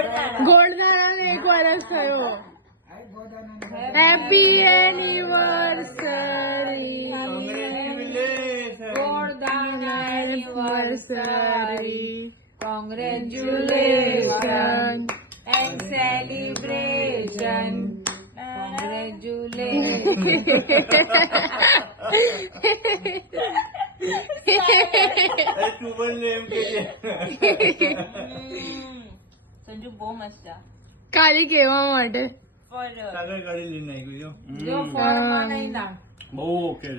ગોળદાણા 1 વર્ષ થયો. Happy anniversary, ગોળદાણા anniversary, congratulation and celebration, congratulation. Sanju બહુ મસ્ત છે. ખાલી કેવા માટે સાગર ગાડી લઈને આવી ગયો જો ફોનમાં નહીં ના બહુ ઓકે છે.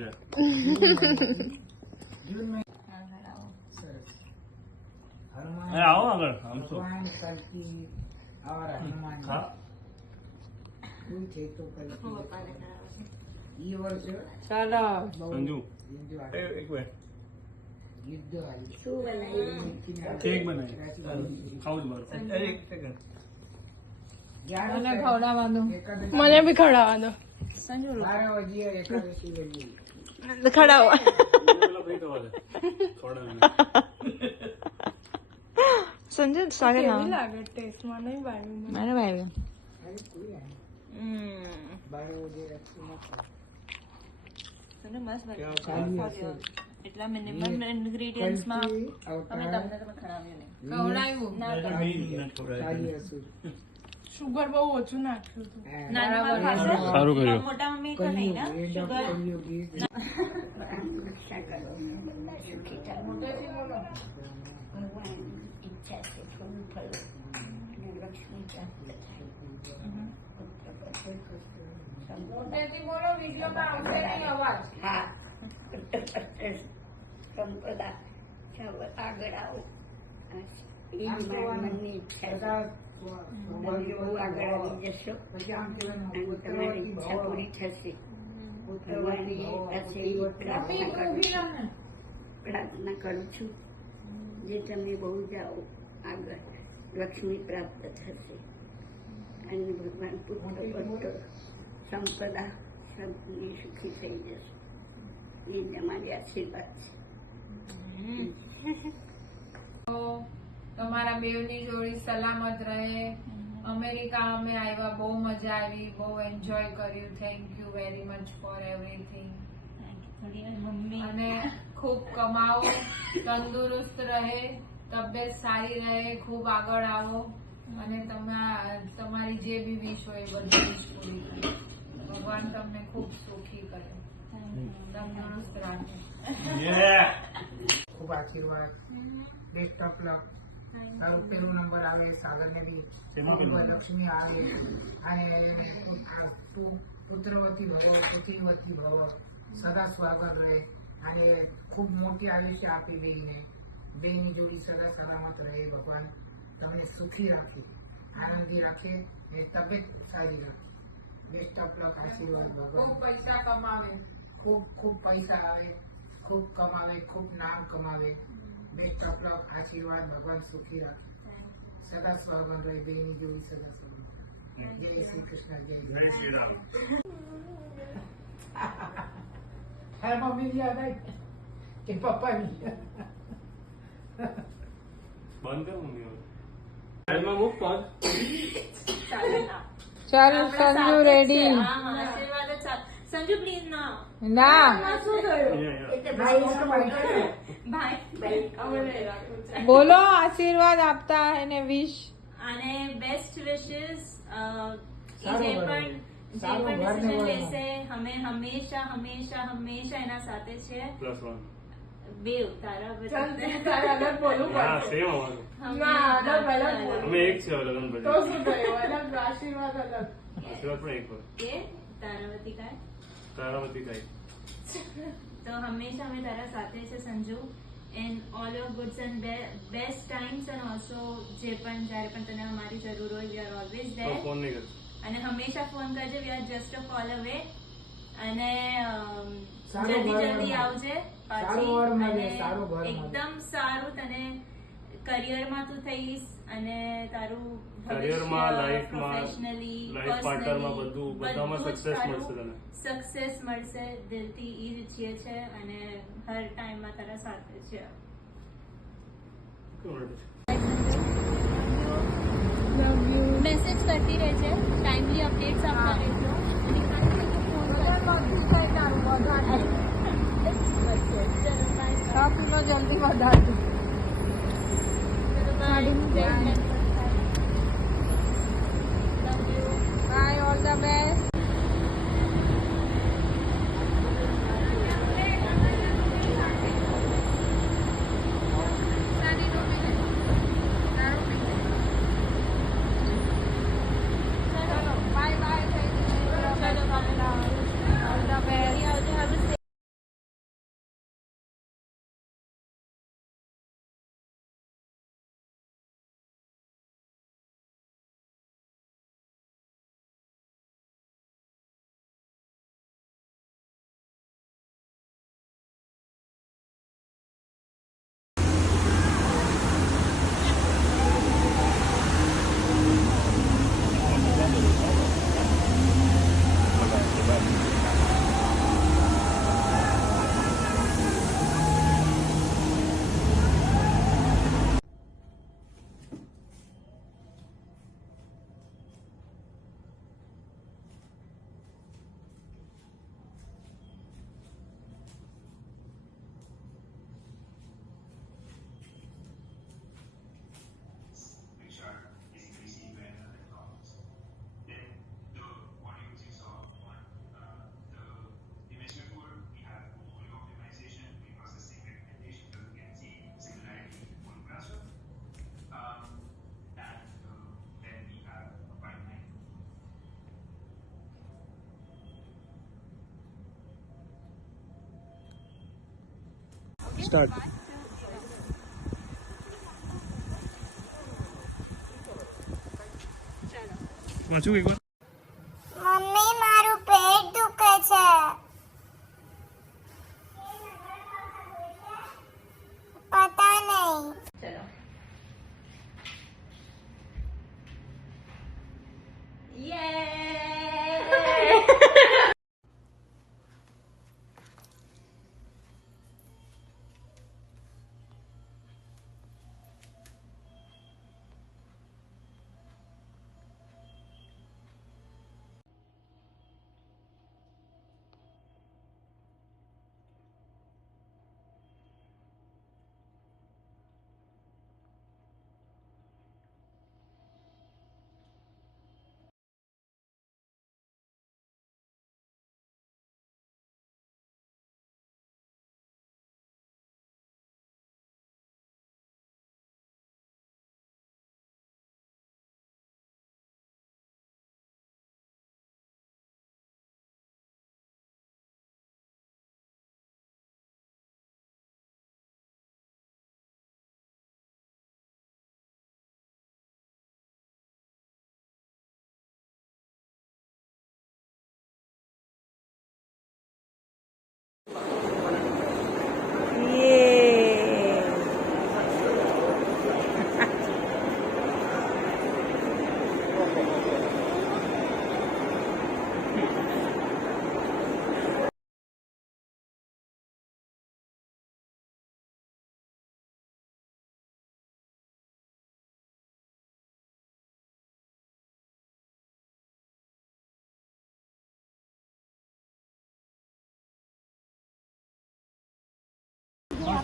આવો આગળ આમ તો ચાલો સંજુ એક વાર કેક બનાવી ખાવું જ મારું એક સેકન્ડ મને ખવડાવવાનું, મને બી ખવડાવવાનું. સંજુ ખવડાવો. સંજુ સાગે ના લાગે ટેસ્ટમાં નહીં ભાવ્યું મને ભાવ્યું. એટલા મિનિમમ ઇન્ગ્રેડિયન્ટ્સમાં અમે તમને ખવડાવ્યું. શુગર બહુ ઓછું નાખ્યું હતું. સારું કર્યું. મોટા મમ્મી તો નહીં ના શુગર. મોટેથી બોલો, વિડીયોમાં આવશે નહીં અવાજ. હા સંપદા આગળ આવો, એ જ મારી મનની ઈચ્છા છે. તમે બહુ આગળ આવી જશો અને તમારી ઈચ્છા પૂરી થશે. ભગવાનની પાસે પ્રાર્થના કરું છું જે તમે બહુ જાઓ આગળ લક્ષ્મી પ્રાપ્ત થશે અને ભગવાન પુત્ર પુત્ર સંપદા સબની સુખી થઈ જશે. એ જ અમારી આશીર્વાદ છે. તમારા બેવની જોડી સલામત રહે. અમેરિકા અમે આવ્યા, બહુ મજા આવી, બહુ એન્જોય કર્યું. Thank you very much for everything. અને ખૂબ કમાવો, તંદુરસ્ત રહે, તબિયત સારી રહે, ખૂબ આગળ આવો અને તમારી જે બી વિશ હોય બધી વિશ પૂરી કરે. ભગવાન તમને ખૂબ સુખી કરે, તંદુરસ્ત રાખે. ખૂબ આશીર્વાદ, બેસ્ટ ઓફ લક. તારું પેલું નંબર આવે, સાગરને બી લક્ષ્મી આવે અને તું પુત્રવતી ભવ, પતિવતી ભવ, સદા સ્વાગત રહે અને ખૂબ મોટી આયુષ્ય આપી લઈને બેની જોડી સદા સલામત રહે. ભગવાન તમને સુખી રાખે, આનંદી રાખે ને તબિયત સારી રાખે. બેસ્ટ ઓફ લક, આશીર્વાદ ભગવાન. ખૂબ પૈસા કમાવે, ખૂબ પૈસા આવે, ખૂબ કમાવે, ખૂબ નામ કમાવે. બેસ્ટ ઓફ લક, આશીર્વાદ ભગવાન સુખી રાખે, સદા સ્વાગત રહે. બેની જોડી સદા સ્વાગત. જય શ્રી કૃષ્ણ, જય શ્રી રામ. હા મમ્મી યાદ આવી કે પપ્પાની બંધ કર મમ્મી એમાં મૂક પગ. ચાલો સંજુ રેડી. સંજુ પ્લીઝ ના ના બોલો, આશીર્વાદ આપતા એને વિશ અને બેસ્ટ વિશેસ. જે પણ ડિસિઝન લેશે અમે હંમેશા હંમેશા હંમેશા એના સાથે છે. +1 બે તારા અલગ બોલવું હા પડશે. સેમ આવવાનું. ના અલગ અલગ બોલો. અમે એક છે લગન પછી તો શું થયું? અલગ આશીર્વાદ અલગ. આશીર્વાદ પણ એક હોય. કે તારાવતી કાય તારાવતી કાઈ તો હંમેશા અમે તારા સાથે છે Sanju. And all your goods and best times and also જે પણ જ્યારે પણ તને અમારી જરૂર હોય વી આર ઓલવેઝ તો ધેર. ફોન નહીં કરતો. અને હંમેશા ફોન કરજે, we are just a call અવે. અને સારું જલ્દી ઘર જલ્દી મળે. આવજે સારું ઘર પાછી. મળે, અને સારું ઘર મળે. એકદમ સારું તને કરિયરમાં તું થઈશ અને તારું કરિયરમાં, લાઈફમાં, પ્રોફેશનલી, લાઈફ પાર્ટનરમાં બધું બધામાં સક્સેસ મળશે તને. સક્સેસ મળશે. દિલથી ઈ જ ઈચ્છીએ છે અને હર ટાઈમમાં તારા સાથે છે. મેસેજ કરતી રહેજે, ટાઈમલી અપડેટ્સ આપતા રહેજો અને ખાલી ફોન જલ્દી વધારજો. Bye, all the best. Start. વાંચું એકવાર. મમ્મી મારું પેટ દુખે છે. પતા નહીં. ચલો.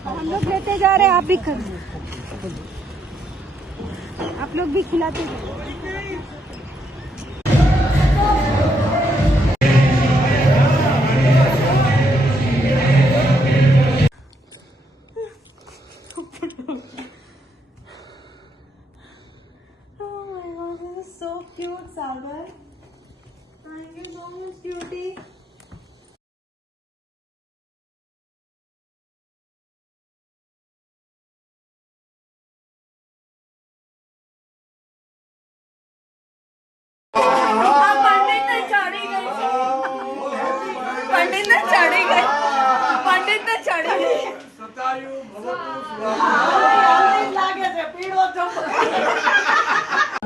हम लोग लेते जा रहे हैं, आप भी कर आप लोग भी खिलाते जाओ. Oh my god, this is so cute, Sagar. Thank you so much, cutie.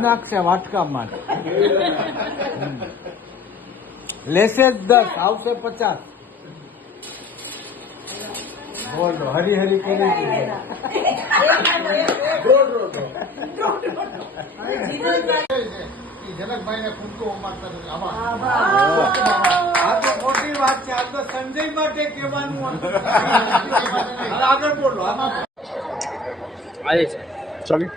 નાખશે વાટકામાં લેશે જ 10 આવશે 50. બોલો હરી હરી કરી જનકભાઈ ને કુમકો અમારતા આ તો મોટી વાત છે. આ તો સંજય માટે કહેવાનું હતું. આગળ બોલો આમાં આવે છે ચાલી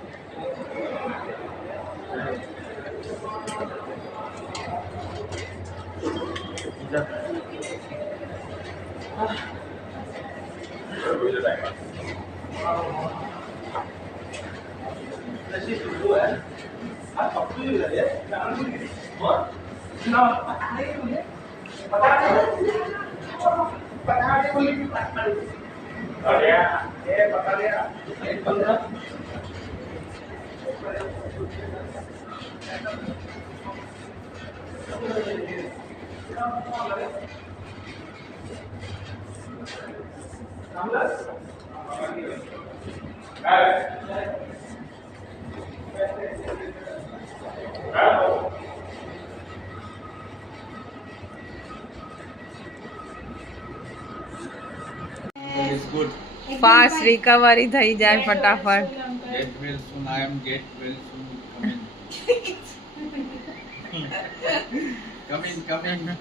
ફાસ્ટ રિકવરી થઈ જાય ફટાફટ. Get well soon. I am get well soon. Come in. Come in.